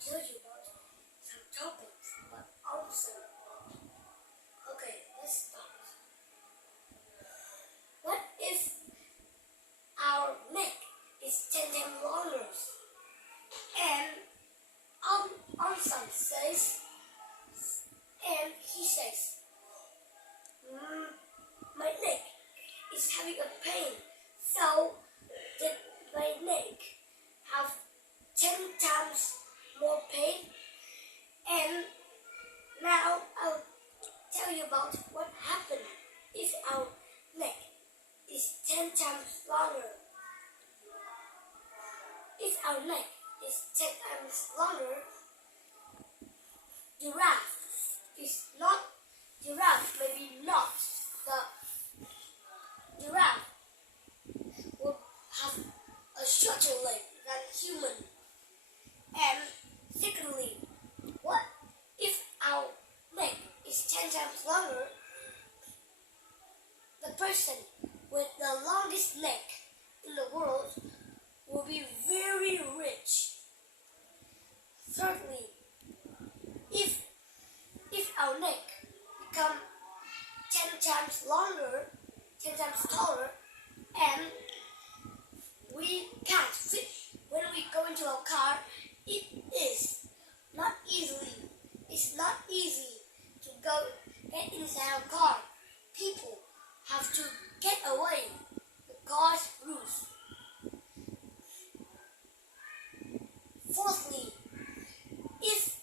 tell you about some topics but also. Okay, let's start. What if our neck is 10 times longer? And Armstrong says, and he says, my neck is having a pain, so did my neck have 10 times more pain? And now I'll tell you about what happened if our neck is 10 times longer. If our neck is 10 times longer, maybe not. The giraffe will have a shorter leg than human. And secondly, what if our neck is 10 times longer? The person with the longest neck in the world will be very rich. Thirdly, if our neck become 10 times longer, 10 times taller, and we can't fit when we go into a car, it's not easy to go get inside a car. People have to get away the car's roof. Fourthly, if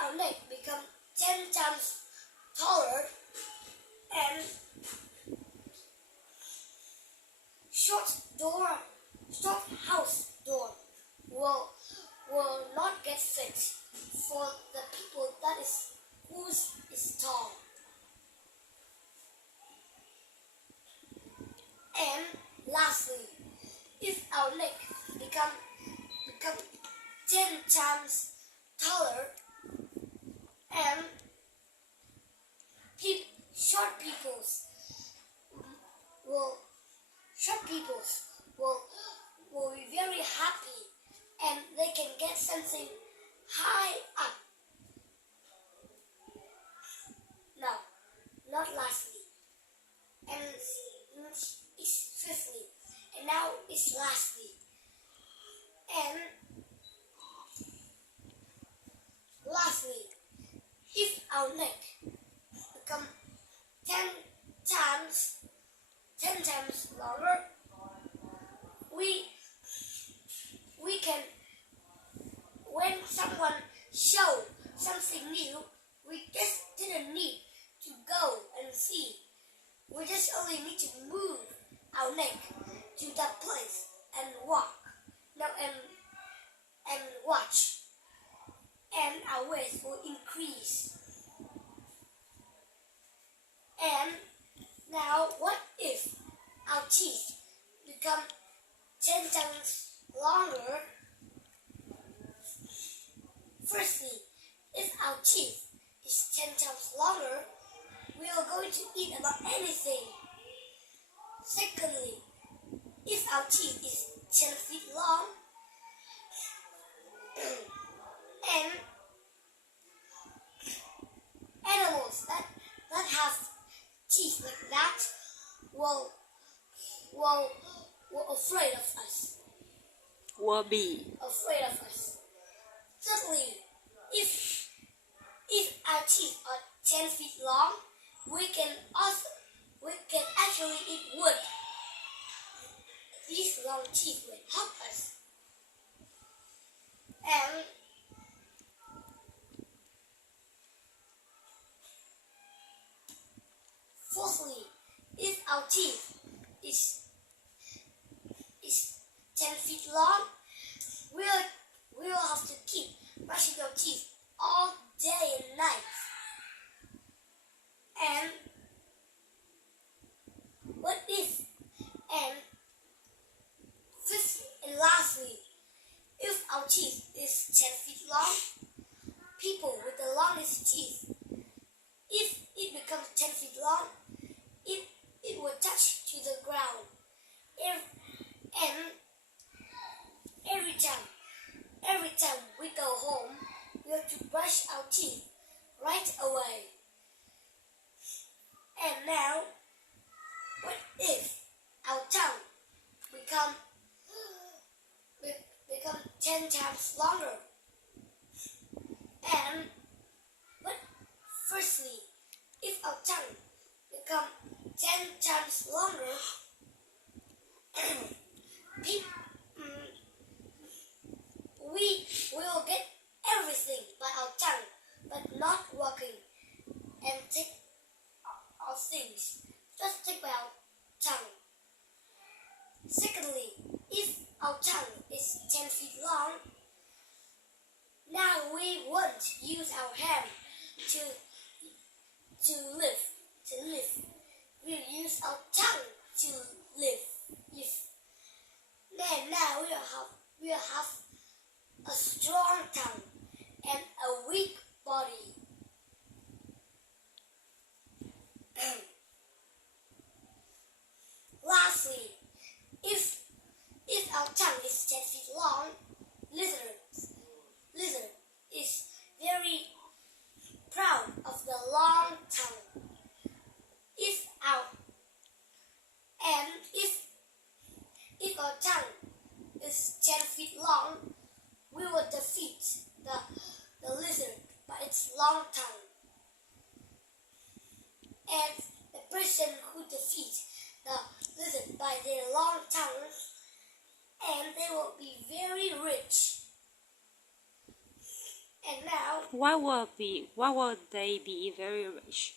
our neck become 10 times taller and short house door will not get fit for the people who is tall. And lastly, if our neck become 10 times taller and short peoples will be very happy and they can get something high up. No, not lastly. And it's fifthly. And now it's lastly. And lastly, if our neck become 10 times longer, we can, when someone show something new, we just didn't need to go and see. We just only need to move our neck to that place and walk. No, and watch. And our weight will increase. And now, what if our teeth become 10 times longer? Firstly, if our teeth is 10 times longer, we are going to eat about anything. Secondly, if our teeth is 10 feet long, and animals that have teeth like that will afraid of us. Will be afraid of us. Thirdly, if our teeth are 10 feet long, we can actually eat wood. These long teeth will help us. And fourthly, if our teeth is 10 feet long, we'll have to keep brushing our teeth all day and night. And lastly, if our teeth is 10 feet long, people with the longest teeth, if it becomes 10 feet long, it will touch to the ground. And every time 10 times longer. And but firstly, if our tongue become 10 times longer, we will get everything by our tongue, but not walking and take our things. Just take by our tongue. Secondly, if our tongue is 10 feet long, now we won't use our hand to live. We'll use our tongue to live. Then now we'll have a strong tongue and a weak body. Lastly, if our tongue is 10 feet long, lizard is very proud of the long tongue. If our tongue is 10 feet long, we will defeat the lizard by its long tongue. And the person who defeats the lizard by their long tongue, and they will be very rich. And now, Why would they be very rich?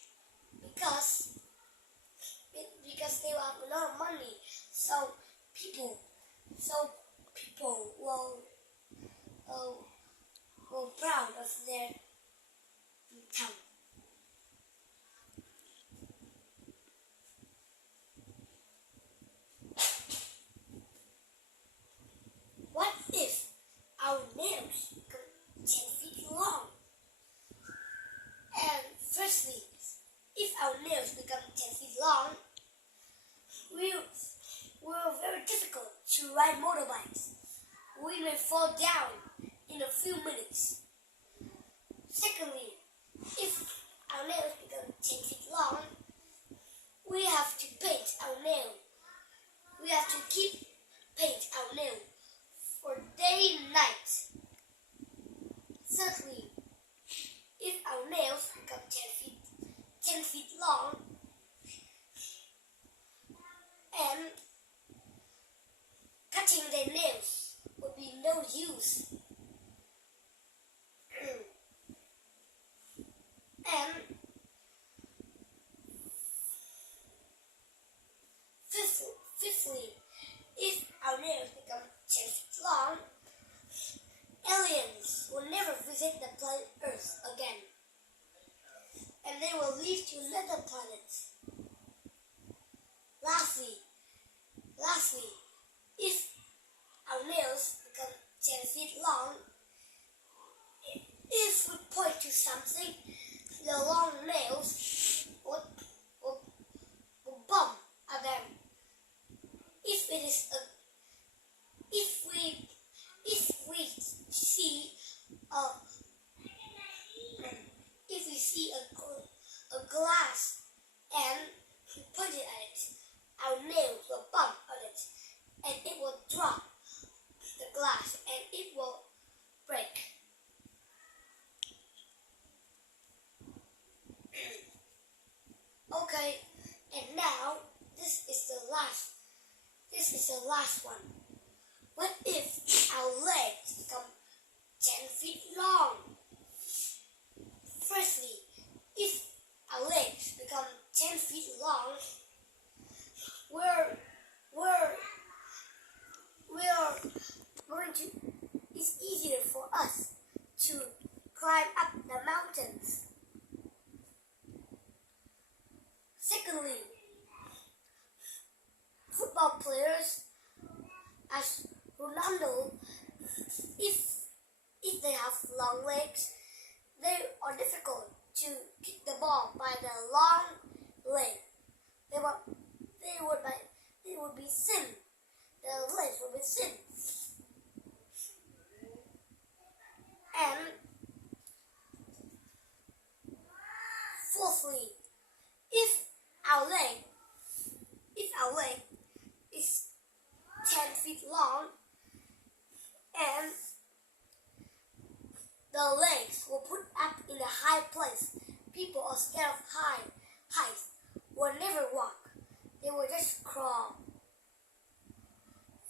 because they will have a lot of money, so people will proud of their tongue. What if our nails become 10 feet long? And firstly, if our nails become 10 feet long, we're very difficult to ride motorbikes. We may fall down in a few minutes. Secondly, if our nails become 10 feet long, we have to paint our nail. We have to keep paint our nail for day and night. Thirdly, if our nails become 10 feet long, and cutting their nails would be no use. And fifthly, if our nails become 10 feet long, aliens will never visit the planet Earth again, and they will leave to another planet. Lastly, if our nails become 10 feet long, if we point to something, the long nails will bump at them. If we see a glass and we point it at it, our nails will bump on it, and it will drop the glass and it will break. Okay, and now this is the last one. What if our legs become 10 feet long? Firstly, if our legs become 10 feet long, it's easier for us to climb up the mountains. Secondly, football players as Ronaldo, if they have long legs, they are difficult to kick the ball by the long leg. They would be thin. The legs would be thin. And fourthly, if our leg is 10 feet long, and The legs were put up in a high place. People are scared of heights will never walk. They will just crawl.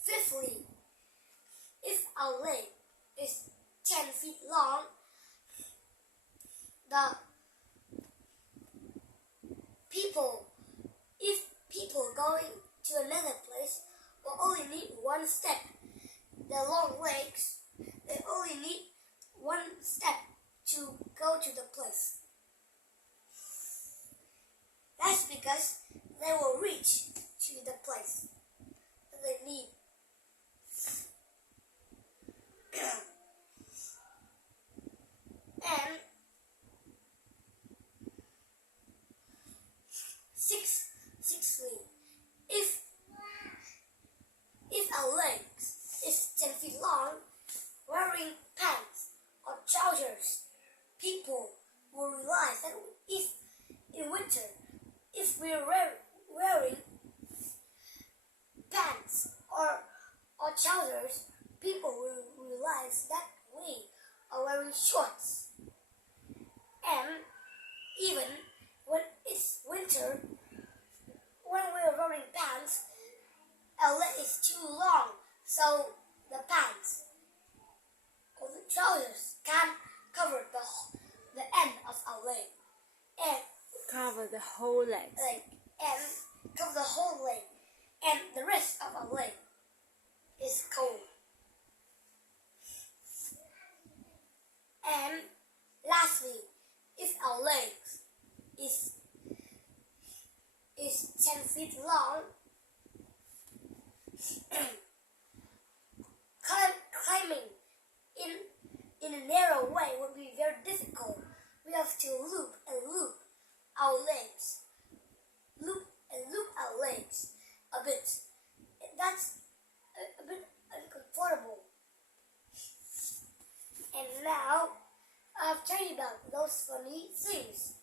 Fifthly, if a leg is 10 feet long, if people going to another place will only need one step. The long legs, they only need one step to go to the place. That's because they will reach to the place that they need. And sixthly, if a leg is 10 feet long, wearing pants or trousers, people will realize that if in winter, if we're wearing pants or trousers, people will realize that we are wearing shorts. And even when it's winter, when we're wearing pants, our leg is too long, so the pants or the trousers can cover the end of our leg and Cover the whole leg. and cover the whole leg, and the rest of our leg is cold. And lastly, if our legs is 10 feet long, climbing in a narrow way would be very difficult. We have to loop and loop our legs. Loop and loop our legs a bit. That's a bit uncomfortable. And now I've told you about those funny things.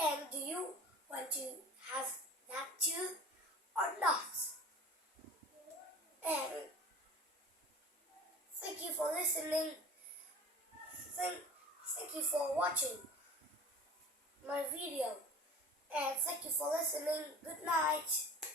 And do you want to have that too or not? And thank you for listening. Thank you for watching my video. And thank you for listening. Good night.